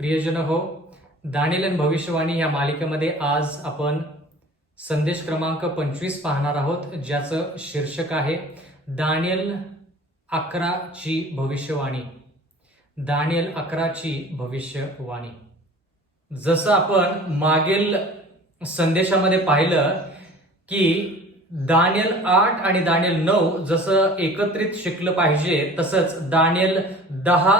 प्रियजन हो, दानिएल भविष्यवाणी या मालिकेमध्ये आज आपण संदेश क्रमांक 25 पाहणार आहोत, ज्याचं शीर्षक आहे दानिएल 11 ची भविष्यवाणी. दानिएल 11 ची भविष्यवाणी. जसं आपण मागील संदेशामध्ये पाहिलं की दानिएल 8 आणि दानिएल 9 जसं एकत्रित शिकलं पाहिजे, तसंच दानिएल 10,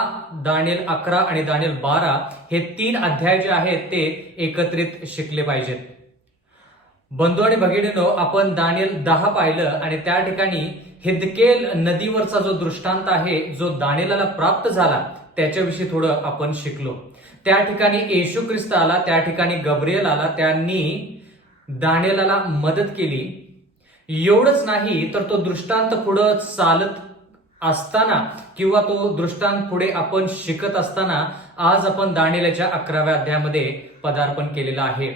दानिएल 11 आणि दानिएल 12 हे 3 अध्याय जे आहेत ते एकत्रित शिकले पाहिजेत. बंधू आणि भगिनींनो, आपण दानिएल 10 पाहिलं आणि त्या ठिकाणी हिदकेल नदीवरचा जो दृष्टांत आहे, जो दानिएलाला प्राप्त झाला, त्याच्याविषयी थोडं आपण शिकलो. त्या ठिकाणी येशू ख्रिस्त आला, त्या ठिकाणी गब्रिएल आला, त्यांनी दानिएलाला मदत केली. एवढंच नाही तर तो दृष्टांत पुढं चालत असताना किंवा तो दृष्टांत पुढे आपण शिकत असताना आज आपण दानिएलच्या 11व्या अध्यायामध्ये पदार्पण केलेलं आहे.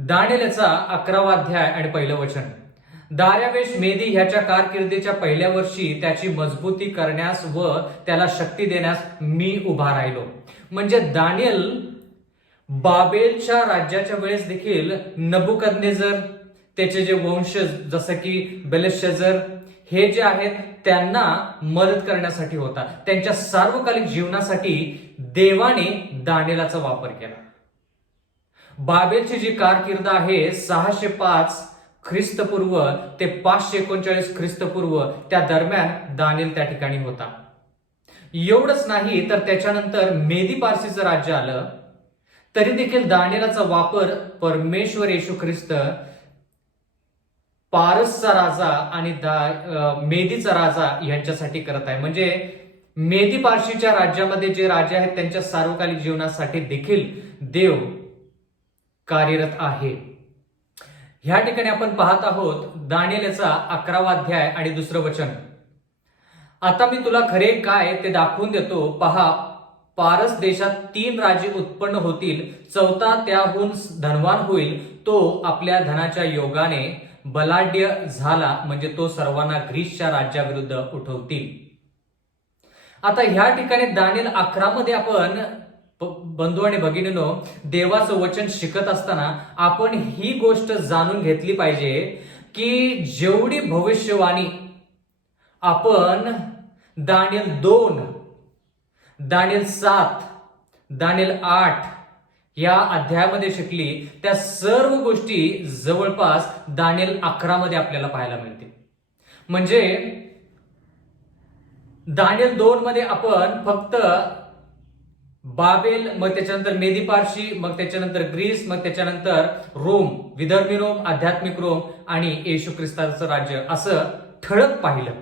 दानिएलचा 11वा अध्याय आणि पहिलं वचन. दार्यावेश मेदी ह्याच्या कारकिर्दीच्या पहिल्या वर्षी त्याची मजबूती करण्यास व त्याला शक्ती देण्यास मी उभा राहिलो. म्हणजे दानिएल बाबेलच्या राज्याच्या वेळेस देखील नबुकदनेझर, त्याचे जे वंशज जसं की बेलशस्सर हे जे आहेत त्यांना मदत करण्यासाठी होता. त्यांच्या सार्वकालिक जीवनासाठी देवाने दानिएलाचा वापर केला. बाबेलची जी कारकीर्द आहे 605 ख्रिस्तपूर्व ते 539 ख्रिस्तपूर्व, त्या दरम्यान दानिएल त्या ठिकाणी होता. एवढंच नाही तर त्याच्यानंतर मेदी पारसीचं राज्य आलं, तरी देखील दानिएलाचा वापर परमेश्वर येशू ख्रिस्त पारसचा राजा आणि मेदीचा राजा यांच्यासाठी करत आहे. म्हणजे मेदी पारशीच्या राज्यामध्ये जे राजे आहेत त्यांच्या सार्वकालिक जीवनासाठी देखील देव कार्यरत आहे. ह्या ठिकाणी आपण पाहत आहोत दानिएलचा 11वा अध्याय आणि दुसरं वचन. आता मी तुला खरे काय ते दाखवून देतो. पहा, पारस देशात 3 राजे उत्पन्न होतील, चौथा त्याहून धनवान होईल, तो आपल्या धनाच्या योगाने बलाढ्य झाला, म्हणजे तो सर्वांना ग्रीसच्या राज्याविरुद्ध उठवतील. आता ह्या ठिकाणी दानिएल 11 मध्ये आपण बंधू आणि भगिनींनो देवाचं वचन शिकत असताना आपण ही गोष्ट जाणून घेतली पाहिजे की जेवढी भविष्यवाणी आपण दानिएल 2, दानिएल 7, दानिएल 8 या अध्यायामध्ये शिकली, त्या सर्व गोष्टी जवळपास दानिएल 11 मध्ये आपल्याला पाहायला मिळतील. म्हणजे दानिएल 2 मध्ये आपण फक्त बाबेल, मग त्याच्यानंतर मेदी पारशी, मग त्याच्यानंतर ग्रीस, मग त्याच्यानंतर रोम, विदर्भी रोम, आध्यात्मिक रोम आणि येशू ख्रिस्ताचं राज्य असं ठळक पाहिलं.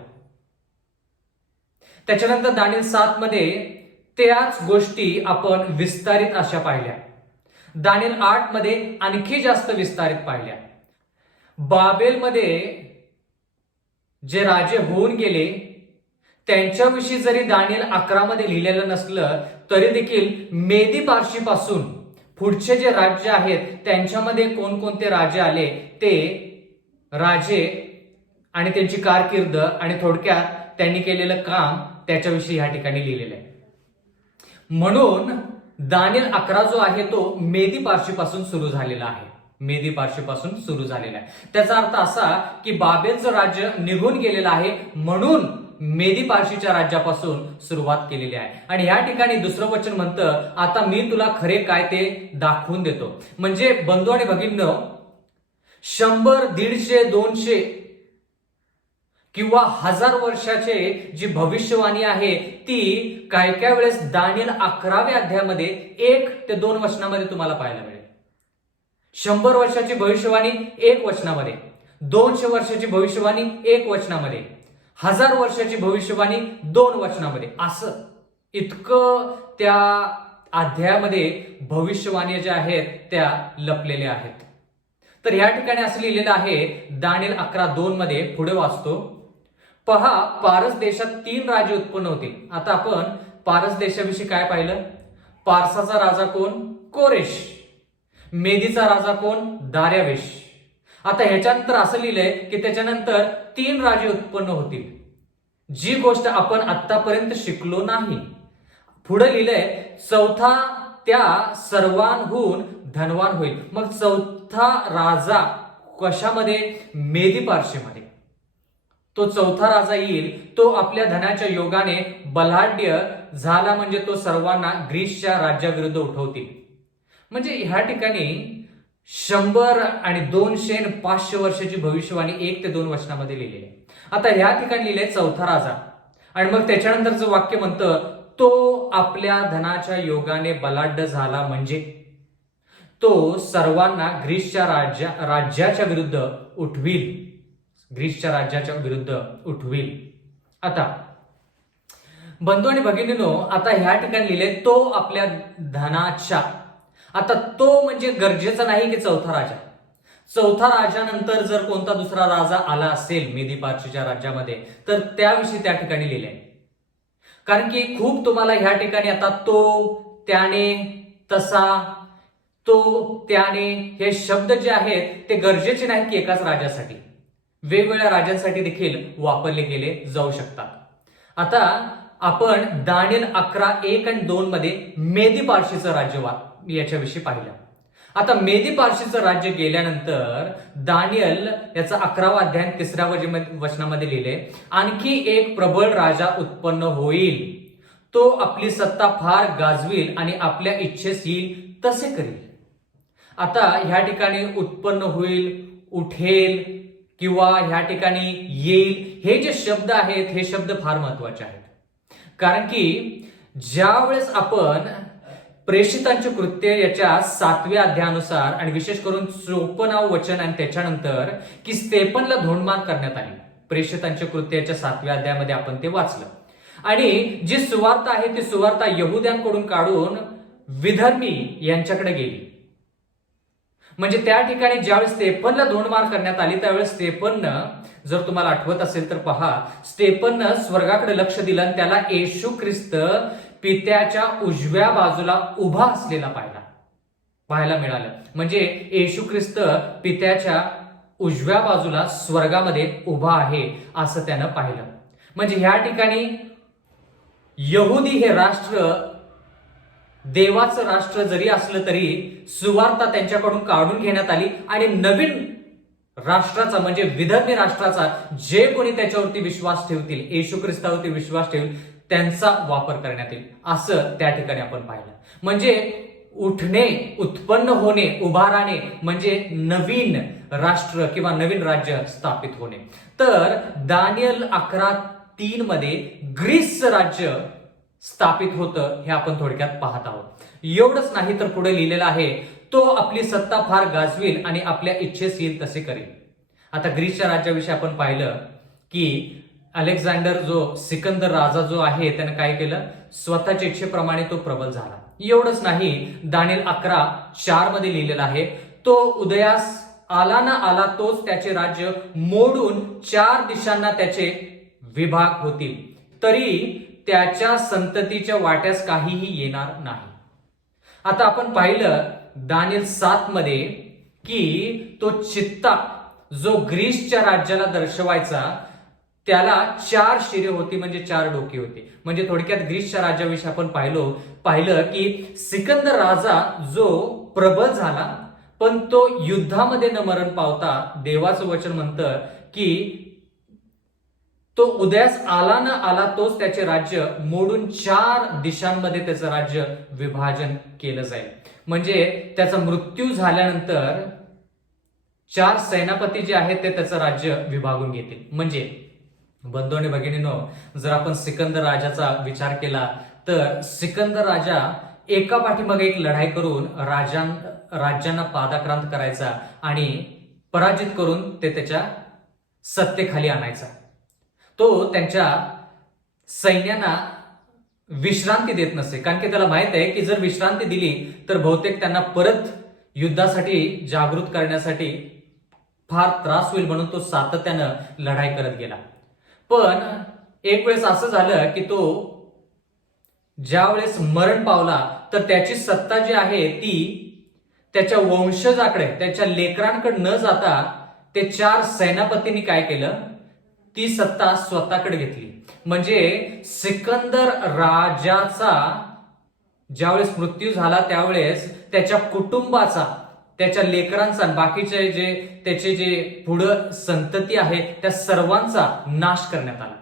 त्याच्यानंतर दानिएल 7 मध्ये त्याच गोष्टी आपण विस्तारित अशा पाहिल्या. दानिएल 8 मध्ये आणखी जास्त विस्तारित पाहिल्या. बाबेलमध्ये जे राजे होऊन गेले त्यांच्याविषयी जरी दानिएल 11 मध्ये लिहिलेलं नसलं, तरी देखील मेदी पारशी पासून पुढचे जे राज्य आहेत त्यांच्यामध्ये कोणकोणते राजे आले, ते राजे आणि त्यांची कारकीर्द आणि थोडक्यात त्यांनी केलेलं काम त्याच्याविषयी ह्या ठिकाणी लिहिलेलं आहे. म्हणून दानिएल 11 जो आहे तो मेदी पारशी पासून सुरू झालेला आहे. मेदी पारशी पासून सुरू झालेला आहे. त्याचा अर्थ असा की बाबेलचं राज्य निघून गेलेलं आहे, म्हणून मेदी पारशीच्या राज्यापासून सुरुवात केलेली आहे. आणि ह्या ठिकाणी दुसरं वचन म्हणतं, आता मी तुला खरे काय ते दाखवून देतो. म्हणजे बंधू आणि भगिनींनो, 100, 150, 200 किंवा 1000 वर्षाचे जी भविष्यवाणी आहे ती काय काय वेळेस दानिएल 11व्या अध्यायामध्ये 1 ते 2 वचनामध्ये तुम्हाला पाहायला मिळेल. 100 वर्षाची भविष्यवाणी 1 वचनामध्ये, 200 वर्षाची भविष्यवाणी 1 वचनामध्ये, 1000 वर्षाची भविष्यवाणी 2 वचनामध्ये, असं इतकं त्या अध्यायामध्ये भविष्यवाणी ज्या आहेत त्या लपलेल्या आहेत. तर ह्या ठिकाणी असं लिहिलेलं आहे दानिएल 11:2 मध्ये, पुढे वाचतो. पहा, पारस देशात 3 राजे उत्पन्न होतील. आता आपण पारस देशाविषयी काय पाहिलं? पारसाचा राजा कोण? कोरेश. मेदीचा राजा कोण? दार्यावेश. आता ह्याच्यानंतर असं लिहिलंय की त्याच्यानंतर 3 राजे उत्पन्न होतील, जी गोष्ट आपण आतापर्यंत शिकलो नाही. पुढे लिहिलंय चौथा त्या सर्वांहून धनवान होईल. मग चौथा राजा कशामध्ये? मेदी पारशीमध्ये. तो चौथा राजा येईल, तो आपल्या धनाच्या योगाने बलाढ्य झाला म्हणजे तो सर्वांना ग्रीसच्या राज्याविरुद्ध उठवतील. म्हणजे ह्या ठिकाणी 100 आणि 200 आणि 500 वर्षाची भविष्यवाणी 1 ते 2 वचनामध्ये लिहिलेली आहे. आता ह्या ठिकाणी लिहिलंय चौथा राजा, आणि मग त्याच्यानंतरचं वाक्य म्हणतं तो आपल्या धनाच्या योगाने बलाढ्य झाला म्हणजे तो सर्वांना ग्रीसच्या राज्याच्या विरुद्ध उठवील. ग्रीसच्या राज्याच्या विरुद्ध उठवील. आता बंधू आणि भगिनींनो, आता ह्या ठिकाणी लिहिले तो आपल्या धनाच्या. आता तो म्हणजे गरजेचा नाही की चौथा राजा. चौथा राजानंतर जर कोणता दुसरा राजा आला असेल मेदी पारशीच्या राज्यामध्ये तर त्याविषयी त्या ठिकाणी लिहिले. कारण की खूप तुम्हाला ह्या ठिकाणी आता तो, त्याने, तसा, तो, त्याने हे शब्द जे आहेत ते गरजेचे नाहीत की एकाच राजासाठी, वेगवेगळ्या राज्यांसाठी देखील वापरले गेले जाऊ शकतात. आता आपण दानिएल 11:1 आणि 2 मध्ये मेदी पारशीचं राज्य याच्याविषयी पाहिलं. आता मेदी पारशीचं राज्य गेल्यानंतर दानिएल याचा 11वा अध्याय 3ऱ्या वचनामध्ये लिहिले, आणखी एक प्रबळ राजा उत्पन्न होईल, तो आपली सत्ता फार गाजवील आणि आपल्या इच्छेस येईल तसे करेल. आता ह्या ठिकाणी उत्पन्न होईल, उठेल किंवा ह्या ठिकाणी येईल, हे जे शब्द आहेत हे शब्द फार महत्वाचे आहेत. कारण की ज्या वेळेस आपण प्रेषितांचे कृत्य याच्या 7व्या अध्यायानुसार आणि विशेष करून 54वे वचन आणि त्याच्यानंतर की स्तेफनला धोंडमार करण्यात आली, प्रेषितांचे कृत्य याच्या 7व्या अध्यायामध्ये आपण ते वाचलं. आणि जी सुवार्ता आहे ती सुवार्ता यहुद्यांकडून काढून विधर्मी यांच्याकडे गेली. म्हणजे त्या ठिकाणी ज्यावेळेस स्तेफनला धोंडमार करण्यात आली त्यावेळेस स्तेफननं, जर तुम्हाला आठवत असेल तर पहा, स्तेफननं स्वर्गाकडे लक्ष दिलं आणि त्याला येशू ख्रिस्त पित्याच्या उजव्या बाजूला उभा असलेला पाहायला मिळालं. म्हणजे येशू ख्रिस्त पित्याच्या उजव्या बाजूला स्वर्गामध्ये उभा आहे असं त्यानं पाहिलं. म्हणजे ह्या ठिकाणी यहुदी हे राष्ट्र देवाचं राष्ट्र जरी असलं तरी सुवार्ता त्यांच्याकडून काढून घेण्यात आली आणि नवीन राष्ट्राचा म्हणजे विधर्मी राष्ट्राचा जे कोणी त्याच्यावरती विश्वास ठेवतील, येशू ख्रिस्तावरती विश्वास ठेवतील, त्यांचा वापर करण्यात येईल असं त्या ठिकाणी आपण पाहिलं. म्हणजे उठणे, उत्पन्न होणे, उभा राहणे म्हणजे नवीन राष्ट्र किंवा नवीन राज्य स्थापित होणे. तर दानिएल 11:3 मध्ये ग्रीसचं राज्य स्थापित होतं हे आपण थोडक्यात पाहत आहोत. एवढंच नाही तर पुढे लिहिलेलं आहे, तो आपली सत्ता फार गाजवेल आणि आपल्या इच्छेस येईल तसे करेल. आता ग्रीसच्या राज्याविषयी आपण पाहिलं की अलेक्झांडर जो सिकंदर राजा जो आहे त्याने काय केलं, स्वतःच्या इच्छेप्रमाणे तो प्रबल झाला. एवढंच नाही, दानिएल 11:4 मध्ये लिहिलेलं आहे, तो उदयास आला ना आला तोच त्याचे राज्य मोडून 4 दिशांना त्याचे विभाग होतील, तरी त्याच्या संततीच्या वाट्यास काहीही येणार नाही. आता आपण पाहिलं दानिएल 7 मध्ये की तो चित्ता जो ग्रीसच्या राज्याला दर्शवायचा त्याला 4 शिरे होती म्हणजे 4 डोकी होती. म्हणजे थोडक्यात ग्रीसच्या राज्याविषयी आपण पाहिलं की सिकंदर राजा जो प्रबळ झाला पण तो युद्धामध्ये न मरण पावता देवाचं वचन म्हणतं की तो उदयास आला न आला तोच त्याचे राज्य मोडून 4 दिशांमध्ये त्याचं राज्य विभाजन केलं जाईल. म्हणजे त्याचा मृत्यू झाल्यानंतर 4 सेनापती जे आहेत ते त्याचं राज्य विभागून घेतील. म्हणजे बंधू आणि भगिनींनो, जर आपण सिकंदर राजाचा विचार केला तर सिकंदर राजा एका पाठीमागे एक लढाई करून राज्यांना पादाक्रांत करायचा आणि पराजित करून ते त्याच्या सत्तेखाली आणायचा. तो त्यांच्या सैन्यांना विश्रांती देत नसे, कारण की त्याला माहित आहे की जर विश्रांती दिली तर बहुतेक त्यांना परत युद्धासाठी जागृत करण्यासाठी फार त्रास होईल, म्हणून तो सातत्यानं लढाई करत गेला. पण एक वेळेस असं झालं की तो ज्या वेळेस मरण पावला तर त्याची सत्ता जी आहे ती त्याच्या वंशजाकडे, त्याच्या लेकरांकडे न जाता ते 4 सेनापतींनी काय केलं, ती सत्ता स्वतःकडे घेतली. म्हणजे सिकंदर राजाचा ज्यावेळेस मृत्यू झाला त्यावेळेस त्याच्या कुटुंबाचा, त्याच्या लेकरांचा, बाकीचे जे त्याचे जे पुढं संतती आहे त्या सर्वांचा नाश करण्यात आला,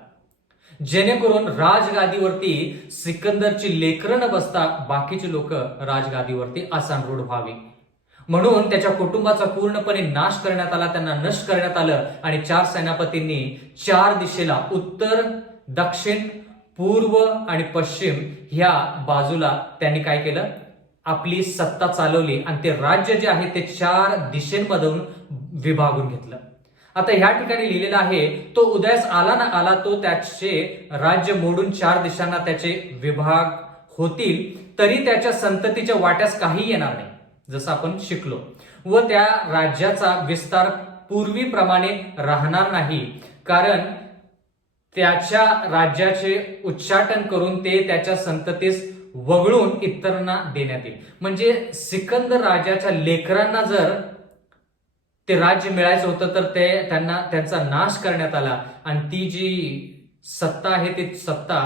जेणेकरून राजगादीवरती सिकंदरची लेकरं न बसता बाकीचे लोक राजगादीवरती आसानरूढ व्हावे. म्हणून त्याच्या कुटुंबाचा पूर्णपणे नाश करण्यात आला, त्यांना नष्ट करण्यात आलं. आणि 4 सेनापतींनी 4 दिशेला, उत्तर, दक्षिण, पूर्व आणि पश्चिम ह्या बाजूला त्यांनी काय केलं, आपली सत्ता चालवली आणि ते राज्य जे आहे ते 4 दिशेंमधून विभागून घेतलं. आता ह्या ठिकाणी लिहिलेलं आहे, तो उदयास आला ना आला तो त्याचे राज्य मोडून 4 दिशांना त्याचे विभाग होतील, तरी त्याच्या संततीच्या वाट्यास काही येणार नाही, जसं आपण शिकलो. व त्या राज्याचा विस्तार पूर्वीप्रमाणे राहणार नाही, कारण त्याच्या राज्याचे उच्चाटन करून ते त्याच्या संततीस वगळून इतरांना देण्यात येईल. म्हणजे सिकंदर राजाच्या लेकरांना जर ते राज्य मिळायचं होतं तर ते त्यांचा नाश करण्यात आला आणि ती जी सत्ता आहे ती सत्ता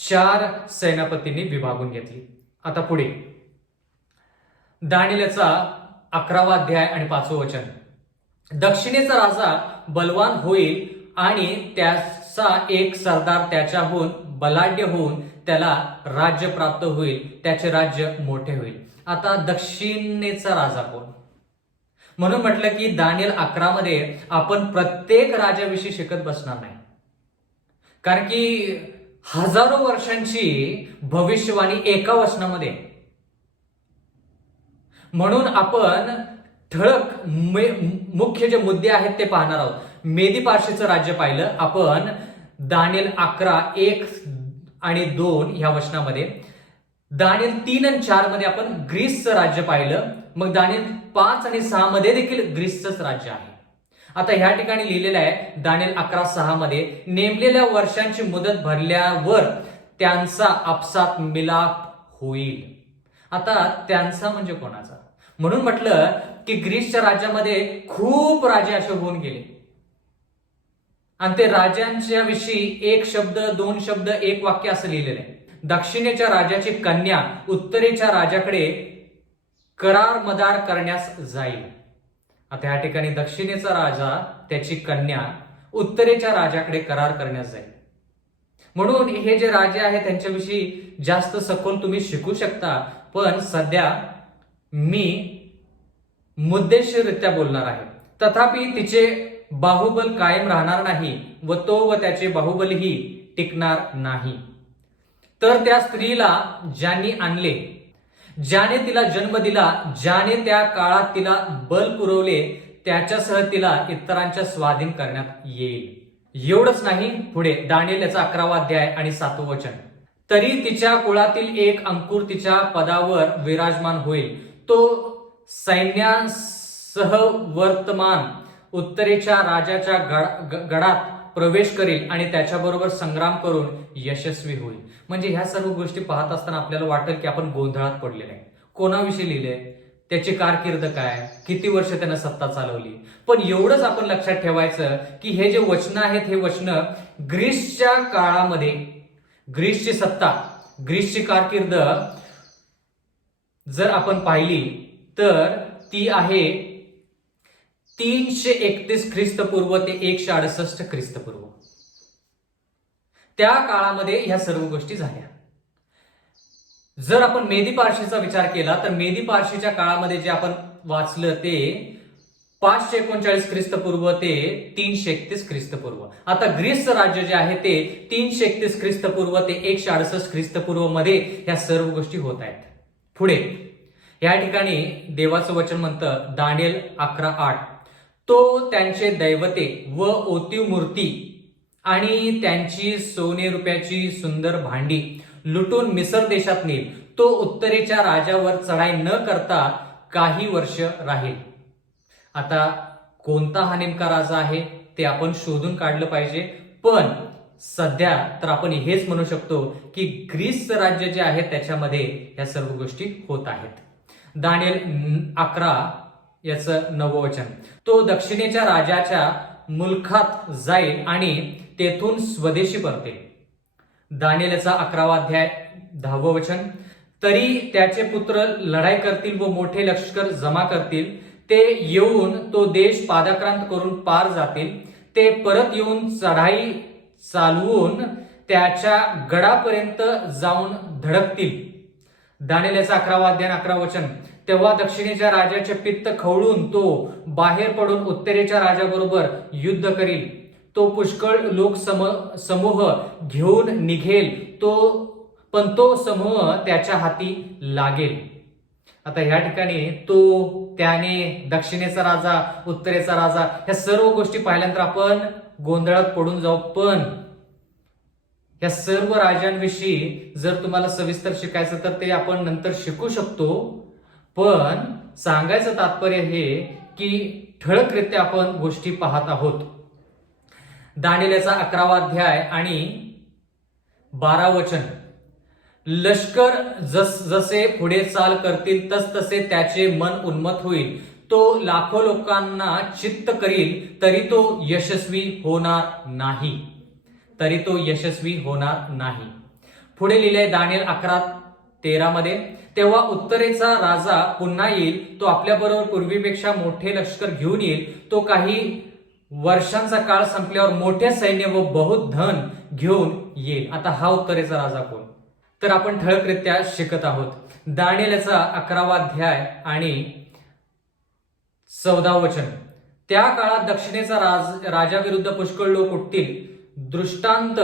4 सेनापतींनी विभागून घेतली. आता पुढे दानिएलचा 11वा अध्याय आणि 5वं वचन. दक्षिणेचा राजा बलवान होईल आणि त्याचा एक सरदार त्याच्याहून बलाढ्य होऊन त्याला राज्य प्राप्त होईल, त्याचे राज्य मोठे होईल. आता दक्षिणेचा राजा कोण? म्हणून म्हटलं की दानिएल 11 मध्ये आपण प्रत्येक राजाविषयी शिकत बसणार नाही, कारण की हजारो वर्षांची भविष्यवाणी एका वचनामध्ये. म्हणून आपण ठळक मुख्य जे मुद्दे आहेत ते पाहणार आहोत. मेदी पार्शीचं राज्य पाहिलं आपण दानिएल 11, 1 आणि 2 ह्या वचनामध्ये. दानिएल 3 आणि 4 मध्ये आपण ग्रीसचं राज्य पाहिलं. मग दानिएल 5 आणि 6 मध्ये देखील ग्रीसचंच राज्य आहे. आता ह्या ठिकाणी लिहिलेलं आहे दानिएल 11:6 मध्ये, नेमलेल्या वर्षांची मुदत भरल्यावर त्यांचा आपसात मिलाप होईल. आता त्यांचा म्हणजे कोणाचा? म्हणून म्हटलं की ग्रीसच्या राज्यामध्ये खूप राजे असे होऊन गेले आणि ते राजांच्या विषयी 1 शब्द, 2 शब्द, 1 वाक्य असं लिहिलेलं आहे. दक्षिणेच्या राजाची कन्या उत्तरेच्या राजाकडे करार मदार करण्यास जाईल. आता या ठिकाणी दक्षिणेचा राजा त्याची कन्या उत्तरेच्या राजाकडे करार करण्यास जाईल. म्हणून हे जे राजे आहेत त्यांच्याविषयी जास्त सखोल तुम्ही शिकू शकता, पण सध्या मी मुद्देशीररित्या बोलणार आहे. तथापि तिचे बाहुबल कायम राहणार नाही व तो व त्याचे बाहुबलही टिकणार नाही. तर त्या स्त्रीला ज्यांनी आणले, ज्याने तिला जन्म दिला, ज्याने त्या काळात तिला बल पुरवले, त्याच्यासह तिला इतरांच्या स्वाधीन करण्यात येईल. एवढंच नाही, पुढे दानिएल याचा 11वा अध्याय आणि 7वं वचन. तरी तिच्या कुळातील एक अंकुर तिच्या पदावर विराजमान होईल, तो सैन्यासह वर्तमान उत्तरेच्या राजाच्या गडात प्रवेश करेल आणि त्याच्याबरोबर संग्राम करून यशस्वी होईल. म्हणजे ह्या सर्व गोष्टी पाहत असताना आपल्याला वाटेल की आपण गोंधळात पडलेले आहे. कोणाविषयी लिहिलंय, त्याची कारकीर्द काय, किती वर्ष त्यानं सत्ता चालवली. पण एवढंच आपण लक्षात ठेवायचं की हे जे वचनं आहेत हे वचनं ग्रीसच्या काळामध्ये, ग्रीसची सत्ता, ग्रीसची कारकीर्द जर आपण पाहिली तर ती आहे 331 ख्रिस्तपूर्व ते 168 ख्रिस्तपूर्व. त्या काळामध्ये ह्या सर्व गोष्टी झाल्या. जर आपण मेदी पार्शीचा विचार केला तर मेदी पार्शीच्या काळामध्ये जे आपण वाचलं ते 539 ख्रिस्तपूर्व ते 331 ख्रिस्तपूर्व. आता ग्रीसचं राज्य जे आहे ते 331 ख्रिस्तपूर्व ते 168 ख्रिस्तपूर्व मध्ये ह्या सर्व गोष्टी होत आहेत. पुढे या ठिकाणी देवाचं वचन म्हणतं दानिएल 11:8, तो त्यांचे दैवते व ओतीव मूर्ती आणि त्यांची सोने रुपयाची सुंदर भांडी लुटून मिसर देशात नेईल. तो उत्तरेच्या राजावर चढाई न करता काही वर्ष राहील. आता कोणता हा नेमका राजा आहे ते आपण शोधून काढलं पाहिजे, पण सध्या तर आपण हेच म्हणू शकतो की ग्रीसचं राज्य जे आहे त्याच्यामध्ये या सर्व गोष्टी होत आहेत. दानिएल 11 याचं 9वं वचन, तो दक्षिणेच्या राजाच्या मुलखात जाईल आणि तेथून स्वदेशी परतेल. दानिएल याचा 11वा अध्याय 10वं वचन, तरी त्याचे पुत्र लढाई करतील व मोठे लष्कर जमा करतील. ते येऊन तो देश पादाक्रांत करून पार जातील. ते परत येऊन चढाई चालवून त्याच्या गडापर्यंत जाऊन धडकतील. दानिएल याचा 11वा अध्याय 11 वचन. तेव्हा दक्षिणेच्या राजाचे पित्त खवळून तो बाहेर पडून उत्तरेच्या राजाबरोबर युद्ध करील. तो पुष्कळ लोक समूह घेऊन निघेल, पण तो समूह त्याच्या हाती लागेल. आता ह्या ठिकाणी त्याने दक्षिणेचा राजा, उत्तरेचा राजा, ह्या सर्व गोष्टी पाहिल्यानंतर आपण गोंधळात पडून जाऊ. पण या सर्व राजांविषयी जर तुम्हाला सविस्तर शिकायचं तर ते आपण नंतर शिकू शकतो. पण सांगायचं तात्पर्य हे की ठळकरित्या आपण गोष्टी पाहत आहोत. दानिएल याचा 11वा अध्याय आणि 12 वचन. लष्कर जसे पुढे चाल करतील तसतसे त्याचे मन उन्मत्त होईल. तो लाखो लोकांना चित्त करील तरी तो यशस्वी होणार नाही. पुढे लिहिले दानिएल 11:13 मध्ये. तेव्हा उत्तरेचा राजा पुन्हा येईल. तो आपल्याबरोबर पूर्वीपेक्षा मोठे लष्कर घेऊन येईल. तो काही वर्षांचा काळ संपल्यावर मोठे सैन्य व बहुत धन घेऊन येईल. आता हा उत्तरेचा राजा कोण, तर आपण ठळकरित्या शिकत आहोत. दानिएल याचा 11वा अध्याय आणि 14 वचन. त्या काळात दक्षिणेचा राजाविरुद्ध पुष्कळ लोक उठतील. दृष्टांत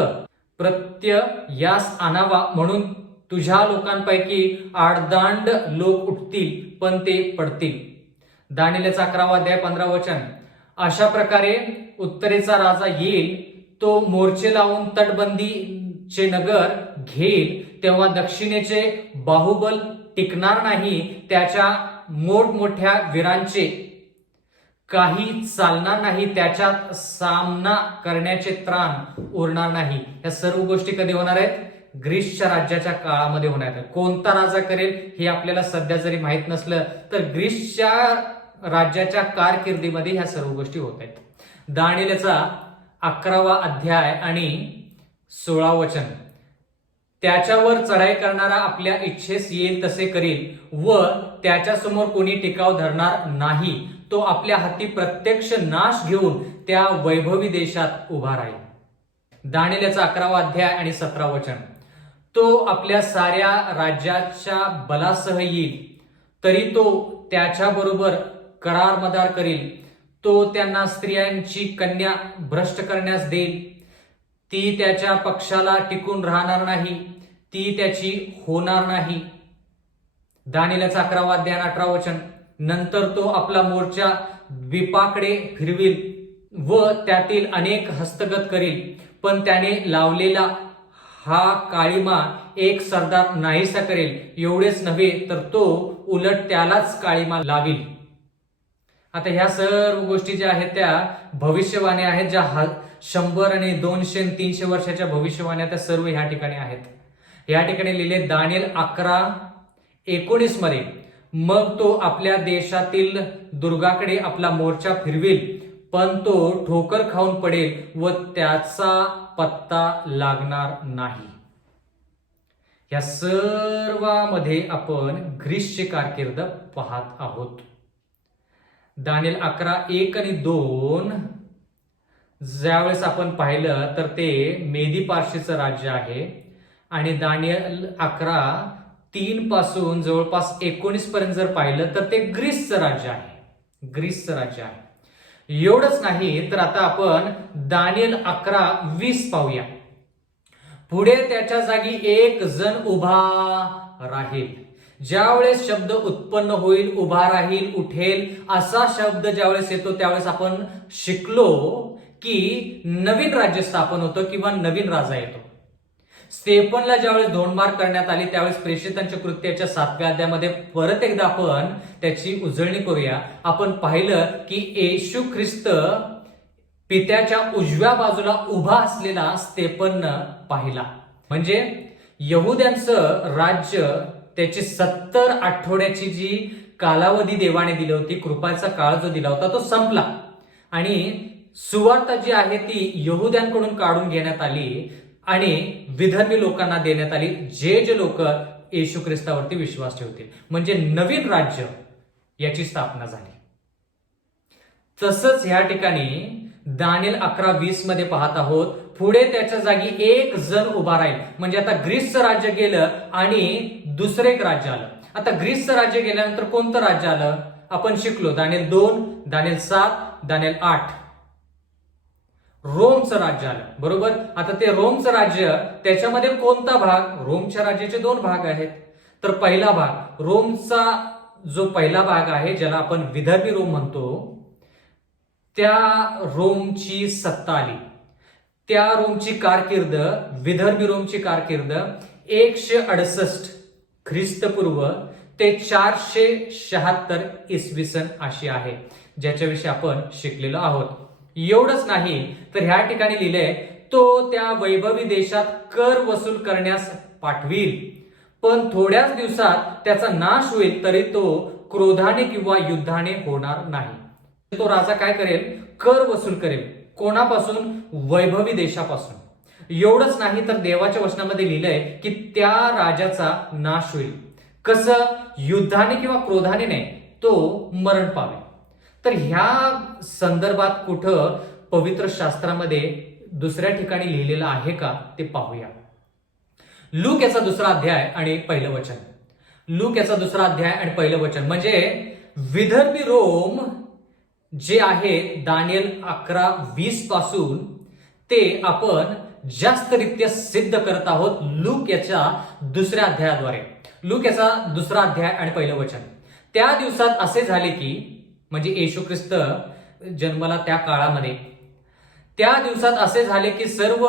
प्रत्ययास आणावा म्हणून तुझ्या लोकांपैकी आडदांड लोक उठतील, पण ते पडतील. दानिएल याचा 11वा अध्याय 15 वचन. अशा प्रकारे उत्तरेचा राजा येईल. तो मोर्चे लावून तटबंदीचे नगर घेईल. तेव्हा दक्षिणेचे बाहुबल टिकणार नाही. त्याच्या मोठमोठ्या वीरांचे काही चालणार नाही. त्याच्यात सामना करण्याचे त्राण उरणार नाही. या सर्व गोष्टी कधी होणार आहेत? ग्रीसच्या राज्याच्या काळामध्ये होणार आहेत. कोणता राजा करेल हे आपल्याला सध्या जरी माहित नसलं तर ग्रीसच्या राज्याच्या कारकिर्दीमध्ये ह्या सर्व गोष्टी होत आहेत. दानिएल याचा 11वा अध्याय आणि 16 वचन. त्याच्यावर चढाई करणारा आपल्या इच्छेस येईल तसे करील व त्याच्यासमोर कोणी टिकाव धरणार नाही. तो आपल्या हाती प्रत्यक्ष नाश घेऊन त्या वैभवी देशात उभा राहील. दानिएल याचा 11वा अध्याय आणि 17 वचन. तो आपल्या साऱ्या राज्याच्या बलासह येईल, तरी तो त्याच्याबरोबर करार मदार करील. तो त्यांना स्त्रियांची कन्या भ्रष्ट करण्यास देईल. ती त्याच्या पक्षाला टिकून राहणार नाही. ती त्याची होणार नाही. दानिएल याचा 11वा अध्याय 18 वचन. नंतर तो आपला मोर्चा द्वीपाकडे फिरविल व त्यातील अनेक हस्तगत करील, पण त्याने लावलेला हा काळीमा एक सरदार नाहीसा करेल. एवढेच नव्हे तर तो उलट त्यालाच काळीमा लावील. आता ह्या सर्व गोष्टी ज्या आहेत त्या भविष्यवाण्या आहेत, ज्या 100 आणि 200 आणि 300 वर्षाच्या भविष्यवाण्या त्या सर्व ह्या ठिकाणी आहेत. या ठिकाणी लिहिले दानिएल 11:19 मध्ये. मग तो आपल्या देशातील दुर्गाकडे आपला मोर्चा फिरविल, पण तो ठोकर खाऊन पडेल व त्याचा पत्ता लागणार नाही. या सर्वांमध्ये आपण ग्रीसची कारकीर्द पाहत आहोत. दानिएल 11:1 आणि 2 ज्यावेळेस आपण पाहिलं तर ते मेदी पार्शीचं राज्य आहे. आणि दानिएल 11:3 पासून जवळपास 19 पर्यंत जर पाहिलं तर ते ग्रीसचं राज्य आहे. एवढंच नाही तर आता आपण दानिएल 11:20 पाहूया. पुढे त्याच्या जागी एक जण उभा राहील. ज्यावेळेस शब्द उत्पन्न होईल, उभा राहील, उठेल, असा शब्द ज्यावेळेस येतो त्यावेळेस आपण शिकलो की नवीन राज्य स्थापन होतं किंवा नवीन राजा येतो. स्टेफनला ज्यावेळेस धोंडमार करण्यात आली त्यावेळेस प्रेषितांच्या कृत्याच्या 7व्या अध्यायामध्ये परत एकदा आपण त्याची उजळणी करूया. आपण पाहिलं की येशू ख्रिस्त पित्याच्या उजव्या बाजूला उभा असलेला स्टेफननं पाहिला. म्हणजे यहुद्यांचं राज्य त्याची 70 आठवड्याची जी कालावधी देवाने दिली होती, कृपाचा काळ जो दिला होता तो संपला आणि सुवार्ता जी आहे ती यहुद्यांकडून काढून घेण्यात आली आणि विधर्मी लोकांना देण्यात आली. जे लोक येशू ख्रिस्तावरती विश्वास ठेवतील, म्हणजे नवीन राज्य याची स्थापना झाली. तसंच ह्या ठिकाणी दानिएल 11:20 मध्ये पाहत आहोत, पुढे त्याच्या जागी एक जण उभा राहील. म्हणजे आता ग्रीसचं राज्य गेलं आणि दुसरं एक राज्य आलं. आता ग्रीसचं राज्य गेल्यानंतर कोणतं राज्य आलं आपण शिकलो, दानिएल 2, दानिएल 7, दानिएल 8. रोमचं राज्य आलं, बरोबर. आता ते रोमचं राज्य, त्याच्यामध्ये कोणता भाग, रोमच्या राज्याचे 2 भाग आहेत. तर पहिला भाग रोमचा जो पहिला भाग आहे, ज्याला आपण विदर्भी रोम म्हणतो, त्या रोमची सत्ता आली. त्या रोमची कारकीर्द, विदर्भी रोमची कारकीर्द 168 ख्रिस्तपूर्व ते 476 इसवी सन अशी आहे, ज्याच्याविषयी आपण शिकलेलो आहोत. एवढंच नाही तर ह्या ठिकाणी लिहिलंय, तो त्या वैभवी देशात कर वसूल करण्यास पाठवील, पण थोड्याच दिवसात त्याचा नाश होईल, तरी तो क्रोधाने किंवा युद्धाने होणार नाही. तो राजा काय करेल, कर वसूल करेल. कोणापासून, वैभवी देशापासून. एवढंच नाही तर देवाच्या वचनामध्ये लिहिलंय की त्या राजाचा नाश होईल. कसं, युद्धाने किंवा क्रोधाने नाही, तो मरण पावेल. तर ह्या संदर्भात कुठं पवित्र शास्त्रामध्ये दुसऱ्या ठिकाणी लिहिलेलं आहे का ते पाहूया. लूक याचा 2रा अध्याय आणि 1लं वचन. लूक याचा 2रा अध्याय आणि 1लं वचन, म्हणजे विदर्भी रोम जे आहे दानिएल 11:20 पासून, ते आपण जास्तरित्या सिद्ध करत आहोत लूक याच्या 2ऱ्या अध्यायाद्वारे. लूक याचा 2रा अध्याय आणि 1लं वचन. त्या दिवसात असे झाले की, म्हणजे येशू ख्रिस्त जन्मला त्या काळामध्ये, त्या दिवसात असे झाले की सर्व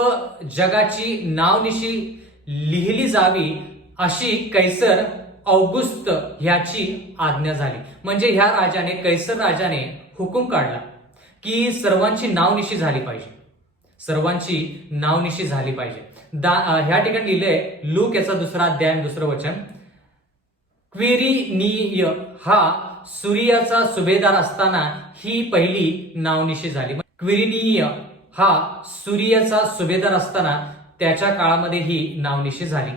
जगाची नावनिशी लिहिली जावी अशी कैसर औगुस्त ह्याची आज्ञा झाली. म्हणजे ह्या राजाने, कैसर राजाने हुकूम काढला की सर्वांची नावनिशी झाली पाहिजे, सर्वांची नावनिशी झाली पाहिजे. ह्या ठिकाणी लिहिलंय लूक याचा 2रा अध्याय 2रं वचन, क्विरिनिय हा सुरियाचा सुभेदार असताना ही पहिली नावनिशी झाली. क्विरिनिय हा सुरियाचा सुभेदार असताना त्याच्या काळामध्ये ही नावनिशी झाली.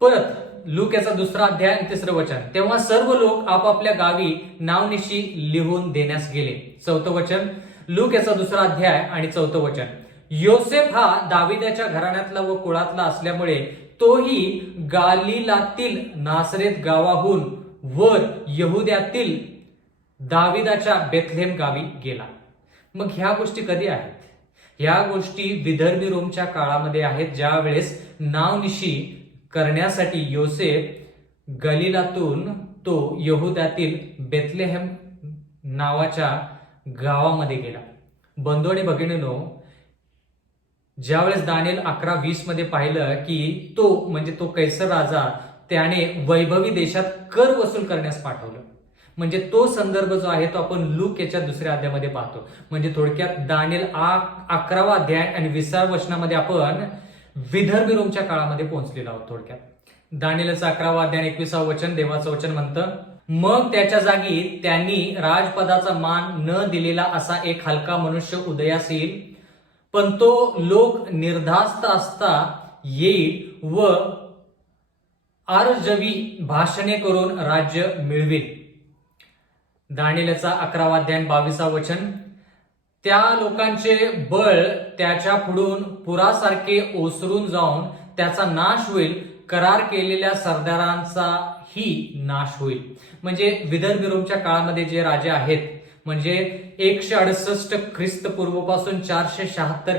परत लूक याचा 2रा अध्याय आणि 3रं वचन, तेव्हा सर्व लोक आपापल्या गावी नावनिशी लिहून देण्यास गेले. 4थं वचन, लूक याचा 2रा अध्याय आणि 4थं वचन, योसेफ हा दाविदाच्या घराण्यातला व कुळातला असल्यामुळे तोही गालिलातील नासरेत गावाहून वर यहुद्यातील दाविदाच्या बेथलेम गावी गेला. मग ह्या गोष्टी कधी आहेत? ह्या गोष्टी विदर्भी रोमच्या काळामध्ये आहेत, ज्या वेळेस नावनिशी करण्यासाठी योसेफ गलिलातून तो यहुद्यातील बेथलेहेम नावाच्या गावामध्ये गेला. बंधू आणि भगिनींनो, ज्यावेळेस दानिएल 11:20 मध्ये पाहिलं की तो, म्हणजे तो कैसर राजा, त्याने वैभवी देशात कर वसूल करण्यास पाठवलं, म्हणजे तो संदर्भ जो आहे तो आपण लूक याच्या 2ऱ्या अध्यायामध्ये पाहतो. म्हणजे थोडक्यात दानिएल 11वा अध्याय आणि 20व्या वचनामध्ये आपण विदर्भी रोमच्या काळामध्ये पोहोचलेलो आहोत. थोडक्यात दानिएलचा 11वा अध्याय 21वं वचन, देवाचं वचन म्हणतं, मग त्याच्या जागी त्यांनी राजपदाचा मान न दिलेला असा एक हलका मनुष्य उदयास येईल, पण तो लोक निर्धास्त असता येईल व आर्जवी भाषणे करून राज्य मिळवेल. दानिएलचा 11वा अध्याय 22वं वचन, त्या लोकांचे बळ त्याच्या पुढून पुरासारखे ओसरून जाऊन त्याचा नाश होईल, करार केलेल्या सरदारांचाही नाश होईल. म्हणजे विदर्भी रोमच्या काळामध्ये जे राजे आहेत, म्हणजे 168 ख्रिस्तपूर्व पासून 476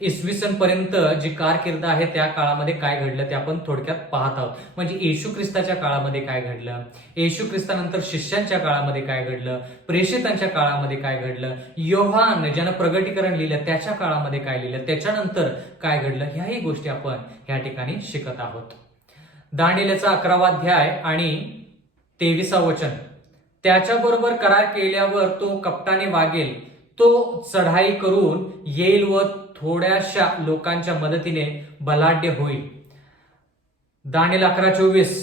इसवी सन पर्यंत जी कारकीर्द आहे, त्या काळामध्ये काय घडलं ते आपण थोडक्यात पाहत आहोत. म्हणजे येशू ख्रिस्ताच्या काळामध्ये काय घडलं, येशू ख्रिस्तानंतर शिष्यांच्या काळामध्ये काय घडलं, प्रेषितांच्या काळामध्ये काय घडलं, योहान ज्यानं प्रगटीकरण लिहिलं त्याच्या काळामध्ये काय लिहिलं, त्याच्यानंतर काय घडलं, ह्याही गोष्टी आपण या ठिकाणी शिकत आहोत. दानिएलचा 11वा अध्याय आणि 23वं वचन, त्याच्याबरोबर करार केल्यावर तो कपटाने वागेल, तो चढाई करून येईल व थोड्याशा लोकांच्या मदतीने बलाढ्य होईल. दानिएल 11:24,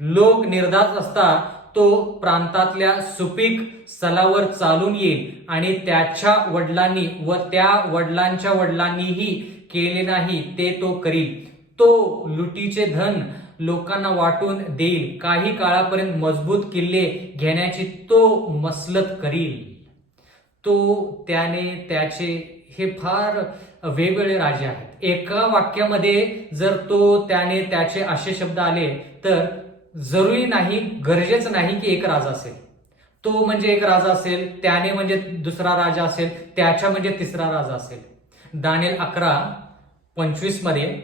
लोक निर्धास्त असता तो प्रांतातल्या सुपीक स्थलावर चालून येईल आणि त्याच्या वडिलांनी व त्या वडिलांच्या वडिलांनीही केले नाही ते तो करील. तो लुटीचे धन लोकांना वाटून देईल, काही काळापर्यंत मजबूत किल्ले घेण्याची तो मसलत करील. तो, त्याने, त्याचे हे फार वेगवेगळे राजे आहेत. एका वाक्यामध्ये जर तो, त्याने, त्याचे असे शब्द आले तर जरुरी नाही, गरजेचं नाही की एक राजा असेल. तो म्हणजे एक राजा असेल, त्याने म्हणजे दुसरा राजा असेल, त्याच्या म्हणजे तिसरा राजा असेल. दानिएल 11:25 मध्ये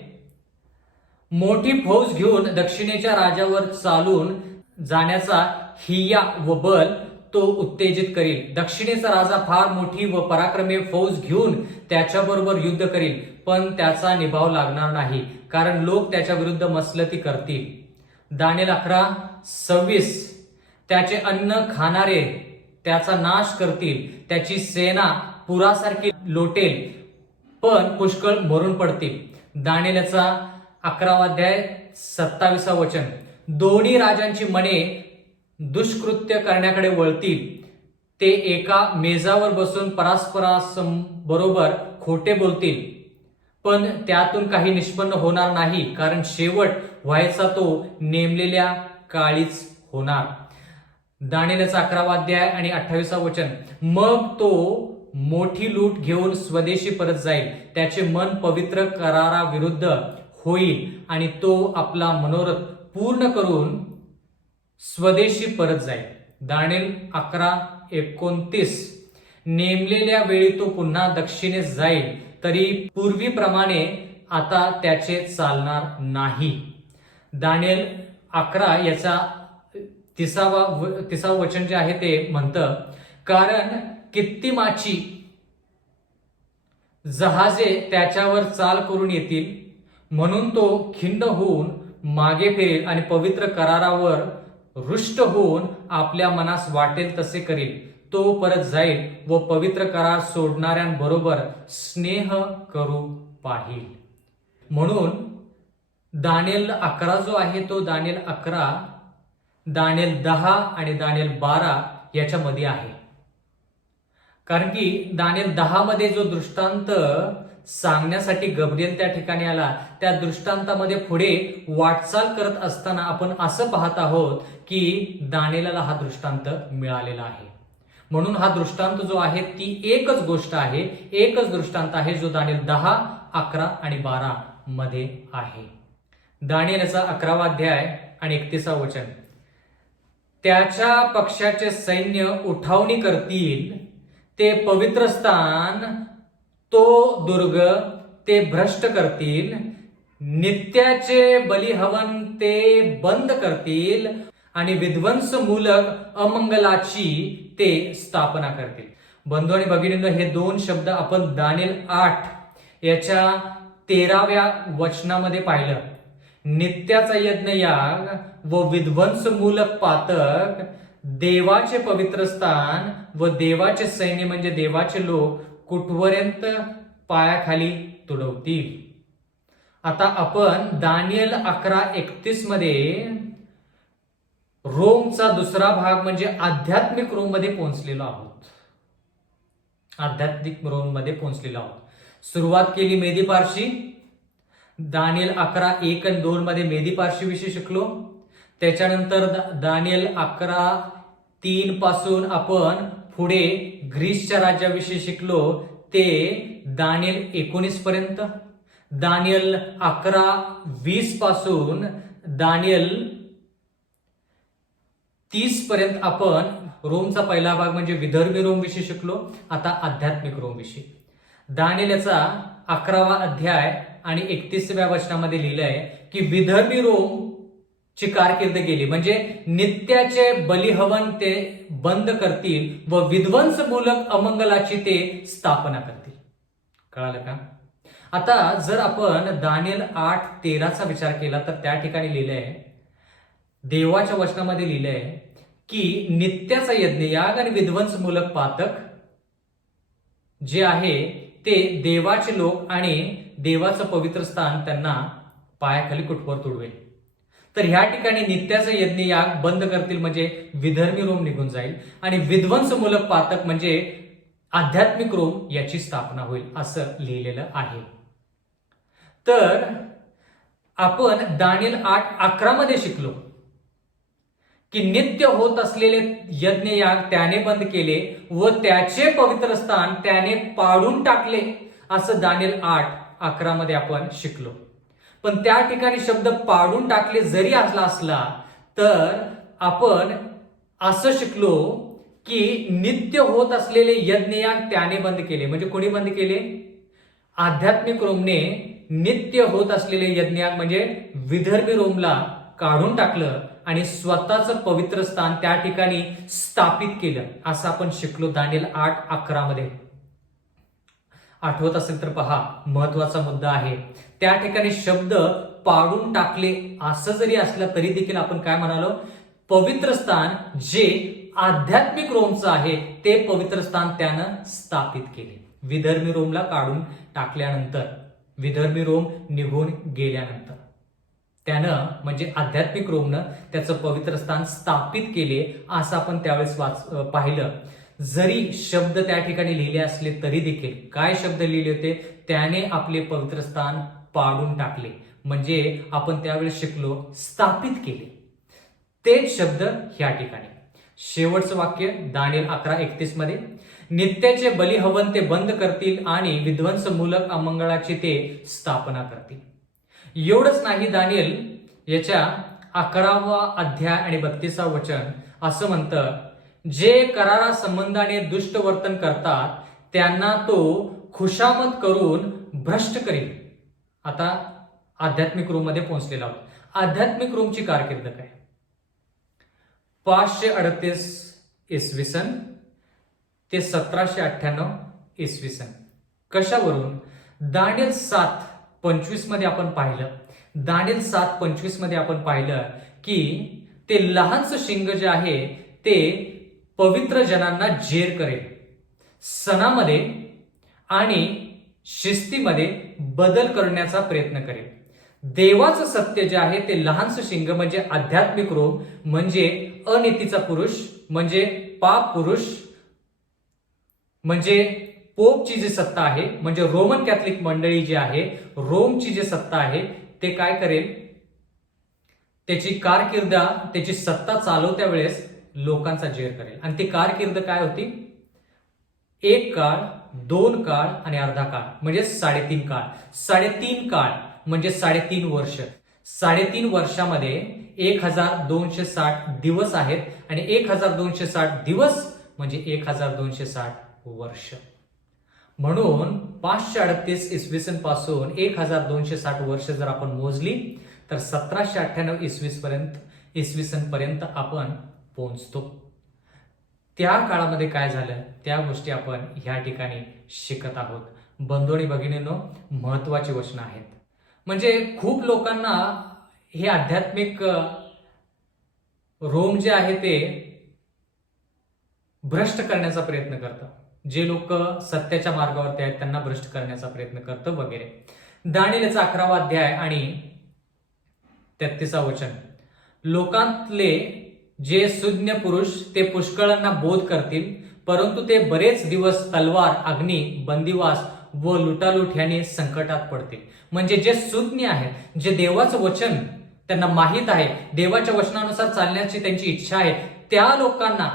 मोठी फौज घेऊन दक्षिणेच्या राजावर चालून जाण्याचा हिय्या व बल तो उत्तेजित करील. दक्षिणेचा राजा फार मोठी व पराक्रमी फौज घेऊन त्याच्याबरोबर युद्ध करील, पण त्याचा निभाव लागणार नाही, कारण लोक त्याच्या विरुद्ध मसलती करतील. दानिएल 11:26 त्याचे अन्न खाणारे त्याचा नाश करतील, त्याची सेना पुरासारखी लोटेल, पण पुष्कळ मरून पडतील. दानिएलचा 11:27 दोन्ही राजांची मने दुष्कृत्य करण्याकडे वळतील. ते एका मेजावर बसून परस्परांबरोबर खोटे बोलतील, पण त्यातून काही निष्पन्न होणार नाही, कारण शेवट व्हायचा तो नेमलेल्या काळीच होणार. दानिएलचा 11:28 मग तो मोठी लूट घेऊन स्वदेशी परत जाईल, त्याचे मन पवित्र कराराविरुद्ध होईल आणि तो आपला मनोरथ पूर्ण करून स्वदेशी परत जाईल. दानिएल 11:29 नेमलेल्या वेळी तो पुन्हा दक्षिणेस जाईल, तरी पूर्वीप्रमाणे आता त्याचे चालणार नाही. दानिएल 11 याचा 30वा वचन जे आहे ते म्हणतं, कारण कित्तिमाची जहाजे त्याच्यावर चाल करून येतील, म्हणून तो खिन्न होऊन मागे फिरेल आणि पवित्र करारावर रुष्ट होऊन आपल्या मनास वाटेल तसे करेल. तो परत जाईल व पवित्र करार सोडणाऱ्यांबरोबर स्नेह करू पाहिल. म्हणून दानिएल 11 जो आहे तो दानिएल 11, दानिएल 10 आणि दानिएल 12 याच्यामध्ये आहे. कारण की दानिएल 10 मध्ये जो दृष्टांत सांगण्यासाठी गब्रिएल त्या ठिकाणी आला, त्या दृष्टांतामध्ये पुढे वाटचाल करत असताना आपण असं पाहत आहोत की दानिएलला हा दृष्टांत मिळालेला आहे. म्हणून हा दृष्टांत जो आहे ती एकच गोष्ट आहे, एकच दृष्टांत आहे जो दानिएल 10, 11 आणि 12 मध्ये आहे. दानिएलचा 11:31 त्याच्या पक्षाचे सैन्य उठावणी करतील, ते पवित्र स्थान, तो दुर्ग ते भ्रष्ट करतील, नित्याचे बलिहवन ते बंद करतील आणि विध्वंसमूलक अमंगलाची ते स्थापना करतील. बंधू आणि भगिनींनो, हे दोन शब्द आपण दानिएल 8 याच्या 13व्या वचनामध्ये पाहिलं. नित्याचा यज्ञयाग व विध्वंसमूलक पातक, देवाचे पवित्र स्थान व देवाचे सैन्य म्हणजे देवाचे लोक कुठपर्यंत पायाखाली तुडवतील. आता आपण दानिएल 11:31 मध्ये रोमचा दुसरा भाग म्हणजे आध्यात्मिक रोम मध्ये पोहोचलेलो आहोत. आध्यात्मिक रोम मध्ये पोहोचलेलो आहोत. सुरुवात केली मेदी पारशी. दानिएल 11:1 आणि 2 मध्ये मेदी पारशी विषयी शिकलो. त्याच्यानंतर दानिएल 11:3 पासून आपण पुढे ग्रीसच्या राज्याविषयी शिकलो, ते दानिएल 19 पर्यंत. दानिएल 11:20 पासून दानिएल 30 पर्यंत आपण रोमचा पहिला भाग म्हणजे विदर्भी रोम विषयी शिकलो. आता आध्यात्मिक रोम विषयी. दानिएल याचा 11वा अध्याय आणि 31व्या वचनामध्ये लिहिलंय की विदर्भी रोम ची कारकीर्द गेली, म्हणजे नित्याचे बलिहवन ते बंद करतील व विध्वंसमूलक अमंगलाची ते स्थापना करतील. कळालं का? आता जर आपण दानिएल 8:13 विचार केला तर त्या ठिकाणी लिहिलंय, देवाच्या वचनामध्ये लिहिलंय की नित्याचा यज्ञयाग आणि विध्वंसमूलक पातक जे आहे ते देवाचे लोक आणि देवाचं पवित्र स्थान त्यांना पायाखाली कुठवर तुडवेल. तर ह्या ठिकाणी नित्याचं यज्ञयाग बंद करतील म्हणजे विधर्मी रोम निघून जाईल आणि विध्वंसमूलक पातक म्हणजे आध्यात्मिक रोम याची स्थापना होईल असं लिहिलेलं आहे. तर आपण दानिएल 8:11 मध्ये शिकलो की नित्य होत असलेले यज्ञयाग त्याने बंद केले व त्याचे पवित्र स्थान त्याने पाडून टाकले, असं दानिएल 8:11 मध्ये आपण शिकलो. पण त्या ठिकाणी शब्द पाडून टाकले जरी असला तर आपण असं शिकलो की नित्य होत असलेले यज्ञयाग त्याने बंद केले. म्हणजे कोणी बंद केले? आध्यात्मिक रोमने नित्य होत असलेले यज्ञयाग म्हणजे विदर्भी रोमला काढून टाकलं आणि स्वतःचं पवित्र स्थान त्या ठिकाणी स्थापित केलं, असं आपण शिकलो दानिएल 8:11 मध्ये. आठवत असेल तर पहा, महत्वाचा मुद्दा आहे. त्या ठिकाणी शब्द पाडून टाकले असं जरी असलं तरी देखील आपण काय म्हणालो? पवित्र स्थान जे आध्यात्मिक रोमचं आहे ते पवित्र स्थान त्यानं स्थापित केले. विधर्मी रोमला काढून टाकल्यानंतर, विधर्मी रोम निघून गेल्यानंतर त्यानं म्हणजे आध्यात्मिक रोमनं त्याचं पवित्र स्थान स्थापित केले, असं आपण त्यावेळेस पाहिलं. जरी शब्द त्या ठिकाणी लिहिले असले तरी देखील काय शब्द लिहिले होते? त्याने आपले पवित्र स्थान पाडून टाकले. म्हणजे आपण त्यावेळेस शिकलो स्थापित केले. तेच शब्द ह्या ठिकाणी. शेवटचं वाक्य दानिएल 11:31 मध्ये, नित्याचे बली हवन ते बंद करतील आणि विध्वंसमूलक अमंगळाची ते स्थापना करतील. एवढंच नाही, दानिएल याच्या 11वा अध्याय आणि 32वा वचन असं म्हणतं, जे करारा संबंधाने दुष्ट वर्तन करतात त्यांना तो खुशामत करून भ्रष्ट करील. आता आध्यात्मिक रोम मध्ये पोहोचलेला आहोत. आध्यात्मिक रोमची कारकीर्द काय? 538 इसवी सन ते 1798 इसवी सन. कशावरून? दानिएल 7:25 मध्ये आपण पाहिलं. दानिएल 7:25 मध्ये आपण पाहिलं की ते लहानचं शिंग जे आहे ते पवित्र जनांना जेर करेल. सणामध्ये आणि शिस्तीमध्ये बदल करण्याचा प्रयत्न करेल. देवाचं सत्य जे आहे ते लहानचं शिंग म्हणजे आध्यात्मिक रोम, म्हणजे अनीतीचा पुरुष, म्हणजे पाप पुरुष, म्हणजे पोपची जी सत्ता आहे, म्हणजे रोमन कॅथलिक मंडळी जी आहे, रोमची जी सत्ता आहे, ते काय करेल? त्याची कारकीर्द, त्याची सत्ता चालवत्या वेळेस लोकांचा जेर करेल. आणि ती कारकीर्द काय होती? 1 काळ, 2 काळ आणि अर्धा काळ म्हणजे 3.5 काळ. 3.5 काळ म्हणजे 3.5 वर्ष. 3.5 वर्षामध्ये 1260 दिवस आहेत आणि 1260 दिवस म्हणजे 1260 वर्ष. म्हणून 538 इसवी सन पासून 1260 वर्ष जर आपण मोजली तर 1798 इसवी सन पर्यंत आपण पोहोचतो. त्या काळामध्ये काय झालं त्या गोष्टी आपण ह्या ठिकाणी शिकत आहोत. बंधू आणि भगिनींनो, महत्वाची वचनं आहेत. म्हणजे खूप लोकांना हे आध्यात्मिक रोम जे आहे ते भ्रष्ट करण्याचा प्रयत्न करतं. जे लोक सत्याच्या मार्गावरती आहेत त्यांना भ्रष्ट करण्याचा प्रयत्न करतं वगैरे. दानिएलचा 11वा अध्याय आणि 33वा वचन, लोकांतले जे सुज्ञ पुरुष ते पुष्कळांना बोध करतील, परंतु ते बरेच दिवस तलवार, अग्नी, बंदिवास व लुटालूट ह्याने संकटात पडतील. म्हणजे जे सुज्ञ आहेत, जे देवाचं वचन त्यांना माहीत आहे, देवाच्या वचनानुसार चालण्याची त्यांची इच्छा आहे, त्या लोकांना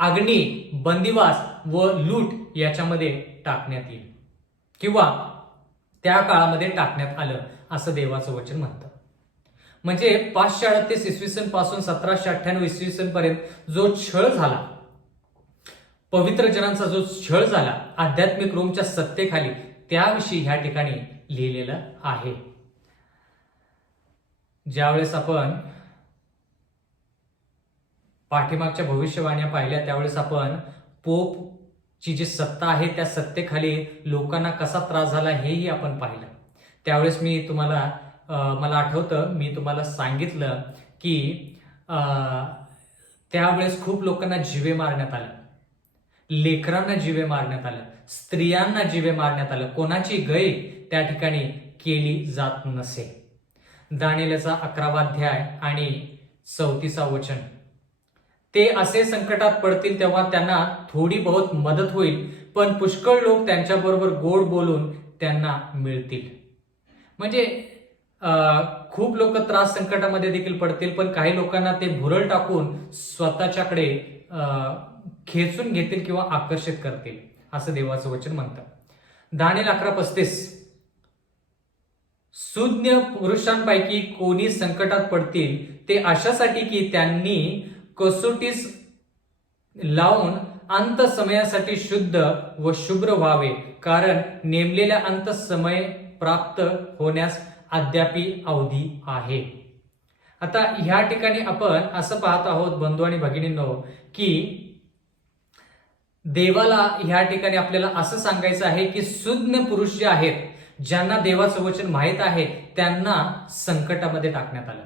अग्नी, बंदिवास व लूट याच्यामध्ये टाकण्यात येईल किंवा त्या काळामध्ये टाकण्यात आलं असं देवाचं वचन म्हणतं. म्हणजे 538 इसवी सन पासून 1798 इसवी सन पर्यंत जो छळ झाला, पवित्र जनांचा जो छळ झाला आध्यात्मिक रोमच्या सत्तेखाली, त्याविषयी ह्या ठिकाणी लिहिलेलं आहे. ज्यावेळेस आपण पाठीमागच्या भविष्यवाण्या पाहिल्या त्यावेळेस आपण पोपची जी सत्ता आहे त्या सत्तेखाली लोकांना कसा त्रास झाला हेही आपण पाहिलं. त्यावेळेस मला आठवतं मी तुम्हाला सांगितलं की त्यावेळेस खूप लोकांना जीवे मारण्यात आलं, लेकरांना जीवे मारण्यात आलं, स्त्रियांना जीवे मारण्यात आलं, कोणाची गय त्या ठिकाणी केली जात नसे. दानिएलचा 11वा अध्याय आणि 34वा वचन, ते असे संकटात पडतील तेव्हा त्यांना थोडी बहुत मदत होईल, पण पुष्कळ लोक त्यांच्याबरोबर गोड बोलून त्यांना मिळतील. म्हणजे खूप लोक त्रास संकटामध्ये देखील पडतील, पण काही लोकांना ते भुरळ टाकून स्वतःच्याकडे खेचून घेतील किंवा आकर्षित करतील, असं देवाचं वचन म्हणतं. दानिएल 11:35, सुज्ञ पुरुषांपैकी कोणी संकटात पडतील ते अशासाठी की त्यांनी कसोटीस लावून अंत समयासाठी शुद्ध व शुभ्र व्हावे, कारण नेमलेल्या अंत समय प्राप्त होण्यास अद्यापी अवधी आहे. आता ह्या ठिकाणी आपण असं पाहत आहोत बंधू आणि भगिनींनो, की देवाला ह्या ठिकाणी आपल्याला असं सांगायचं आहे की सुज्ञ पुरुष जे आहेत, ज्यांना देवाचं वचन माहीत आहे, त्यांना संकटामध्ये टाकण्यात आलं.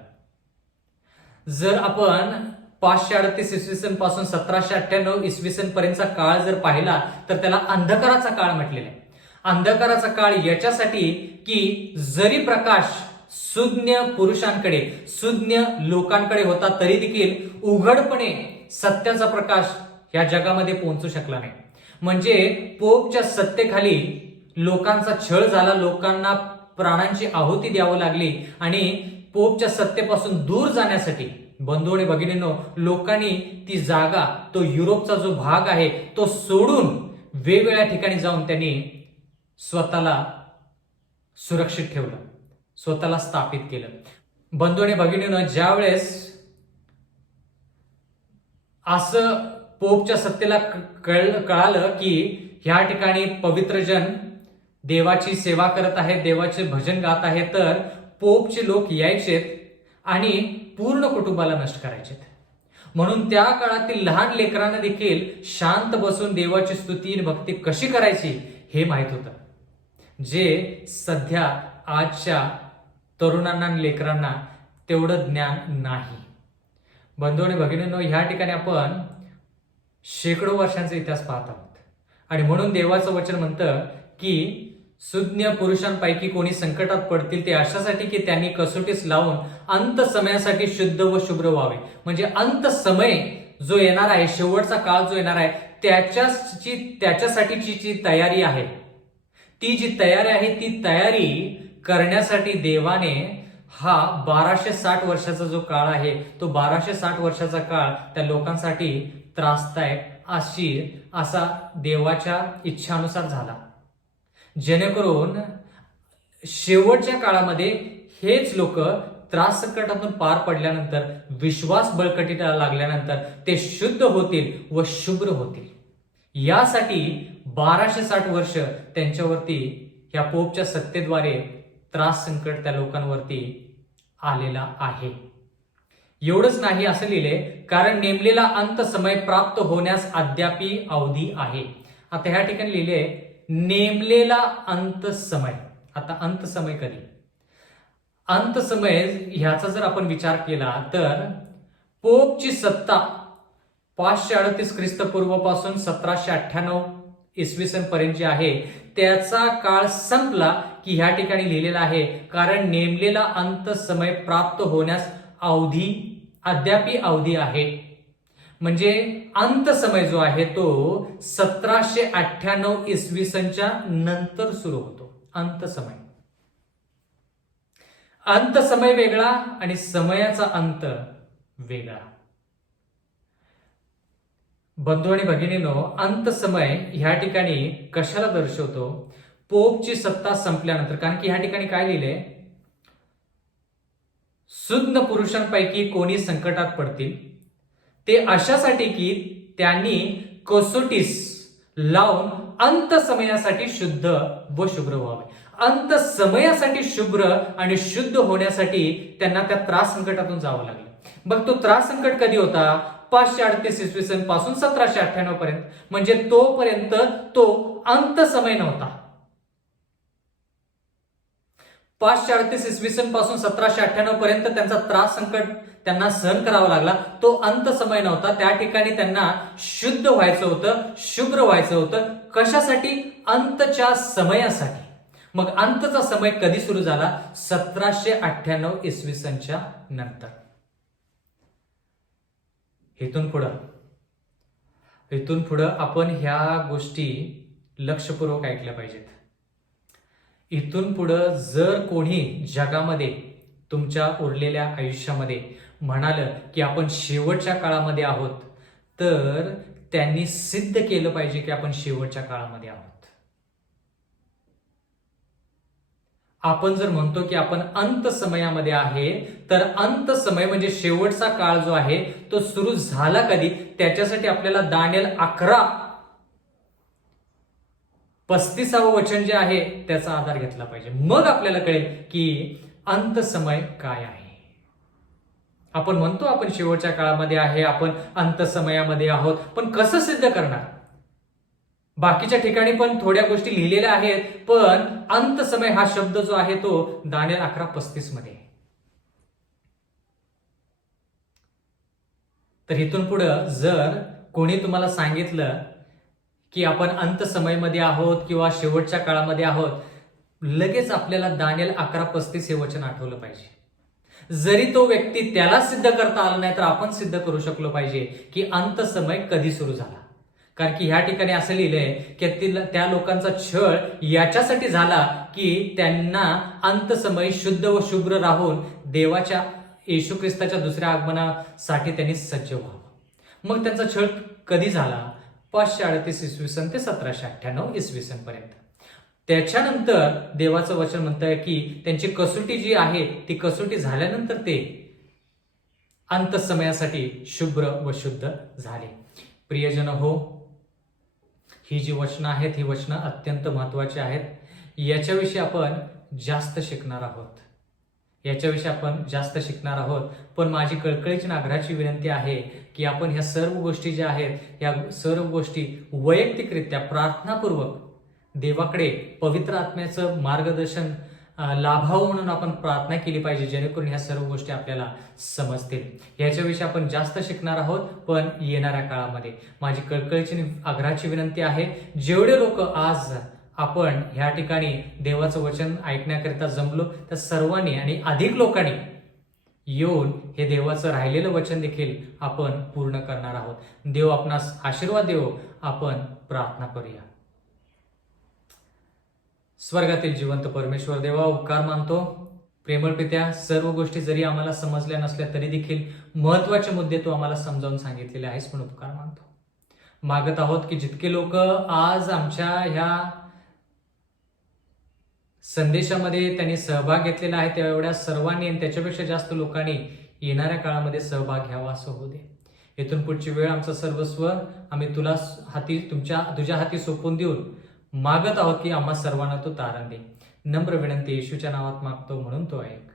जर आपण 538 इसवी सन पासून 1798 इसवी सन पर्यंतचा काळ जर पाहिला तर त्याला अंधकाराचा काळ म्हटलेला आहे. अंधकाराचा काळ याच्यासाठी की जरी प्रकाश सुज्ञ पुरुषांकडे, सुज्ञ लोकांकडे होता, तरी देखील उघडपणे सत्याचा प्रकाश या जगामध्ये पोहोचू शकला नाही. म्हणजे पोपच्या सत्तेखाली लोकांचा छळ झाला, लोकांना प्राणांची आहुती द्यावी लागली आणि पोपच्या सत्तेपासून दूर जाण्यासाठी बंधू आणि भगिनींनो, लोकांनी ती जागा, तो युरोपचा जो भाग आहे तो सोडून वेगवेगळ्या ठिकाणी जाऊन त्यांनी स्वतःला सुरक्षित ठेवलं, स्वतःला स्थापित केलं. बंधू आणि भगिनींनो, ज्यावेळेस असं पोपच्या सत्तेला कळालं की ह्या ठिकाणी पवित्र जन देवाची सेवा करत आहेत, देवाचे भजन गात आहेत, तर पोपचे लोक यायचेत आणि पूर्ण कुटुंबाला नष्ट करायचे. म्हणून त्या काळातील लहान लेकरांना देखील शांत बसून देवाची स्तुती आणि भक्ती कशी करायची हे माहित होतं, जे सध्या आजच्या तरुणांना आणि लेकरांना तेवढं ज्ञान नाही. बंधू आणि भगिनींनो, ह्या ठिकाणी आपण शेकडो वर्षांचा इतिहास पाहत आहोत आणि म्हणून देवाचं वचन म्हणतं की सुज्ञ पुरुषांपैकी कोणी संकटात पडतील ते अशासाठी की त्यांनी कसोटीस लावून अंत समयासाठी शुद्ध व शुभ्र व्हावे. म्हणजे अंत समय जो येणार आहे, शेवटचा काळ जो येणार आहे, त्याच्यासाठीची जी तयारी आहे, ती जी तयारी आहे, ती तयारी करण्यासाठी देवाने हा 1260 वर्षाचा जो काळ आहे, तो 1260 वर्षाचा काळ त्या लोकांसाठी त्रासदायक असा देवाच्या इच्छानुसार झाला, जेणेकरून शेवटच्या काळामध्ये हेच लोक त्रास संकटातून पार पडल्यानंतर, विश्वास बळकटीला लागल्यानंतर ते शुद्ध होतील व शुभ्र होतील. यासाठी 1260 वर्ष त्यांच्यावरती या पोपच्या सत्तेद्वारे त्रास संकट त्या लोकांवरती आलेला आहे. एवढंच नाही असं लिहिले, कारण नेमलेला अंत समय प्राप्त होण्यास अद्यापी अवधी आहे. आता ह्या ठिकाणी लिहिले नेमलेला अंत समय. आता अंत समय कधी? अंत समय ह्याचा जर आपण विचार केला तर पोपची सत्ता 538 ख्रिस्तपूर्व पासून 1798 इसवी सन पर्यंत जे आहे त्याचा काळ संपला की ह्या ठिकाणी लिहिलेला आहे, कारण नेमलेला अंत समय प्राप्त होण्यास अद्यापी अवधी आहे. म्हणजे अंत समय जो आहे तो 1798 इसवी सनच्या नंतर सुरू होतो. अंत समय वेगळा आणि समयाचा अंत वेगळा. बंधू आणि भगिनींनो, अंत समय ह्या ठिकाणी कशाला दर्शवतो? पोपची सत्ता संपल्यानंतर. कारण की ह्या ठिकाणी काय लिहिले, सुज्ञ पुरुषांपैकी कोणी संकटात पडतील ते अशासाठी की त्यांनी कसोटीस लावून अंत समयासाठी शुद्ध व शुभ्र व्हावे. अंत समयासाठी शुभ्र आणि शुद्ध होण्यासाठी त्यांना त्या त्रास संकटातून जावं लागलं. मग तो त्रास संकट कधी होता? 538 इसवी सन पासून 1798 पर्यंत. म्हणजे तोपर्यंत तो अंत समय नव्हता. 538 इसवी सन पासून 1798 पर्यंत त्यांचा त्रास संकट त्यांना सहन करावा लागला. तो अंत समय नव्हता. त्या ठिकाणी त्यांना शुद्ध व्हायचं होतं, शुभ्र व्हायचं होतं. कशासाठी? अंतच्या समयासाठी. मग अंतचा समय कधी सुरू झाला? 1798 इसवी सनच्या नंतर. इथून पुढं आपण ह्या गोष्टी लक्षपूर्वक ऐकल्या पाहिजेत. इथून पुढं जर कोणी जगामध्ये तुमच्या उरलेल्या आयुष्यामध्ये म्हणालं की आपण शेवटच्या काळामध्ये आहोत, तर त्यांनी सिद्ध केलं पाहिजे की आपण शेवटच्या काळामध्ये आहोत. आपण जर म्हणतो की आपण अंत समयामध्ये आहे, तर अंत समय म्हणजे शेवटचा काळ जो आहे तो सुरू झाला कधी, त्याच्यासाठी आपल्याला दानिएल 11:35 वचन जे आहे त्याचा आधार घेतला पाहिजे. मग आपल्याला कळेल की अंत समय काय आहे. आपण म्हणतो आपण शेवटच्या काळामध्ये आहे, आपण अंत समयामध्ये आहोत, पण कसं सिद्ध करणार? बाकीच्या ठिकाणी पण थोड्या गोष्टी लिहिलेल्या आहेत, पण अंत समय हा शब्द जो आहे तो दानिएल 11:35 मध्ये. तर इथून पुढं जर कोणी तुम्हाला सांगितलं की आपण अंत समयमध्ये आहोत किंवा शेवटच्या काळामध्ये आहोत, लगेच आपल्याला दानिएल 11:35 हे वचन आठवलं पाहिजे. जरी तो व्यक्ती त्याला सिद्ध करता आलं नाही, तर आपण सिद्ध करू शकलो पाहिजे की अंत समय कधी सुरू झाला. कारण की ह्या ठिकाणी असं लिहिलंय की त्या लोकांचा छळ याच्यासाठी झाला की त्यांना अंत समय शुद्ध व शुभ्र राहून देवाच्या येशू ख्रिस्ताच्या दुसऱ्या आगमनासाठी त्यांनी सज्ज व्हावं. मग त्यांचा छळ कधी झाला? 538 इसवी सन ते 1798 इसवी सन पर्यंत. त्याच्यानंतर देवाचं वचन म्हणतंय की त्यांची कसोटी जी आहे ती कसोटी झाल्यानंतर ते अंत समयासाठी शुभ्र व शुद्ध झाले. प्रियजन हो, ही जी वचनं आहेत ही वचनं अत्यंत महत्वाची आहेत. याच्याविषयी आपण जास्त शिकणार आहोत. पण माझी कळकळीची आग्रहाची विनंती आहे की आपण ह्या सर्व गोष्टी ज्या आहेत ह्या सर्व गोष्टी वैयक्तिकरित्या प्रार्थनापूर्वक देवाकडे पवित्र आत्म्याचं मार्गदर्शन लाभावं म्हणून आपण प्रार्थना केली पाहिजे, जेणेकरून ह्या सर्व गोष्टी आपल्याला समजतील. याच्याविषयी आपण जास्त शिकणार आहोत, पण येणाऱ्या काळामध्ये. माझी कळकळीची आग्रहाची विनंती आहे, जेवढे लोक आज आपण ह्या ठिकाणी देवाचं वचन ऐकण्याकरिता जमलो, त्या सर्वांनी आणि अधिक लोकांनी येऊन हे देवाचं राहिलेलं वचन देखील आपण पूर्ण करणार आहोत. देव आपणास आशीर्वाद देवो. आपण प्रार्थना करूया. स्वर्गातील जिवंत परमेश्वर देवा, उपकार मानतो. प्रेमळ पित्या, सर्व गोष्टी जरी आम्हाला समजल्या नसल्या तरी देखील महत्वाचे मुद्दे तू आम्हाला समजावून सांगितलेले आहेस, म्हणून उपकार मानतो. मागत आहोत की जितके लोक आज आमच्या ह्या संदेशामध्ये त्यांनी सहभाग घेतलेला आहे, त्या एवढ्या सर्वांनी आणि त्याच्यापेक्षा जास्त लोकांनी येणाऱ्या काळामध्ये सहभाग घ्यावा असं होऊ दे. इथून पुढची वेळ आमचं सर्वस्व आम्ही तुझ्या हाती सोपवून देऊन मागत आहोत की आम्हा सर्वांना तो तारण दे. नम्र विनंती येशूच्या नावात मागतो, म्हणून तो ऐक.